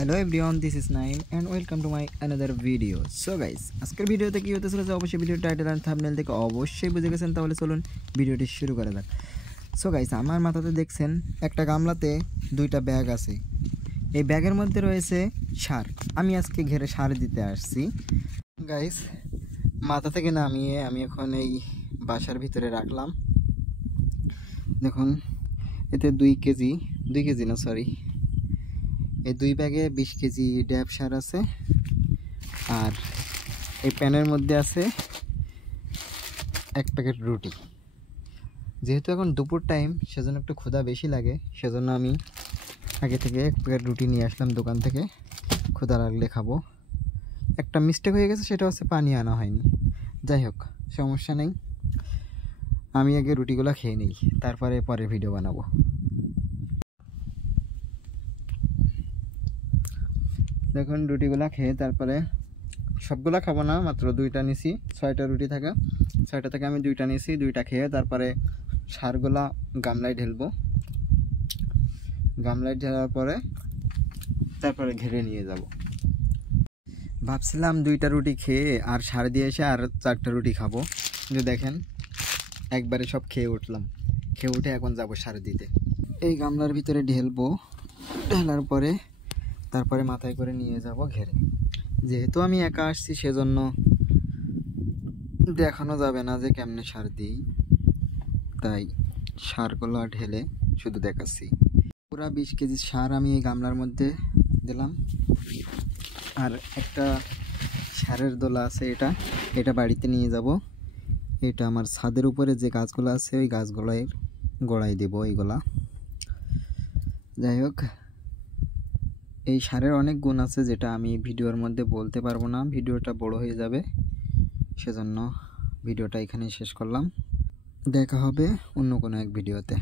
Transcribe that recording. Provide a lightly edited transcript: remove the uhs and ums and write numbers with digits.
Hello everyone, this is Naim and welcome to my another video. So guys, আজকের ভিডিওতে কী হতে চলেছে অবশ্যই ভিডিও টাইটেল অ্যান্ড থাম্বনেল থেকে অবশ্যই বুঝে গেছেন। তাহলে চলুন ভিডিওটি শুরু করা যাক। সো গাইস, আমার মাথাতে দেখছেন একটা গামলাতে দুইটা ব্যাগ আছে। এই ব্যাগের মধ্যে রয়েছে সার। আমি আজকে ঘেরে সার দিতে আসছি। গাইস, মাথা থেকে নামিয়ে আমি এখন এই বাসার ভিতরে রাখলাম। দেখুন, এতে 2 কেজি না সরি, এই 2 ব্যাগে 20 কেজি ড্যাব সার আছে। আর এই প্যানের মধ্যে আছে 1 প্যাকেট রুটি। যেহেতু এখন দুপুর টাইম, সেজন্য একটু ক্ষুধা বেশি লাগে, সেজন্য আমি আগে থেকে 1 প্যাকেট রুটি নিয়ে আসলাম দোকান থেকে। ক্ষুধা লাগলে খাবো। একটা মিস্টেক হয়ে গেছে, সেটা হচ্ছে পানি আনা হয়নি। যাই হোক, সমস্যা নেই, আমি আগে রুটিগুলো খেয়ে নিই, তারপরে পরে ভিডিও বানাবো। দেখুন, রুটিগুলা খেয়ে তারপরে সবগুলা খাবো না, মাত্র 2টা নিছি। 6টা রুটি থাকা, 6টা থেকে আমি 2টা নিছি। 2টা খেয়ে তারপরে সারগুলা গামলায় ঢেলবো। গামলায় ঢেলার পরে তারপরে ঘেরে নিয়ে যাব। ভাবছিলাম 2টা রুটি খেয়ে আর সার দিয়ে এসে আর 4টা রুটি খাবো, কিন্তু দেখেন একবারে সব খেয়ে উঠলাম। খেয়ে উঠে এখন যাব সার দিতে। এই গামলার ভিতরে ঢেলবো, ঢেলার পরে তারপরে মাথায় করে নিয়ে যাব ঘেরে। যেহেতু আমি একা আসছি, সেজন্য দেখানো যাবে না যে কেমনে সার দিই, তাই সারগুলো ঢেলে শুধু দেখাচ্ছি। পুরা 20 কেজি সার আমি এই গামলার মধ্যে দিলাম। আর একটা সারের দোলা আছে, এটা বাড়িতে নিয়ে যাব। এটা আমার ছাদের উপরে যে গাছগুলো আছে, ওই গাছগুলোর গোড়ায় দেবো এইগুলা। যাই হোক, এই সারের অনেক গুণ আছে, যেটা আমি ভিডিওর মধ্যে বলতে পারবো না, ভিডিওটা বড় হয়ে যাবে, সেজন্য ভিডিওটা এখানেই শেষ করলাম। দেখা হবে অন্য কোনো এক ভিডিওতে।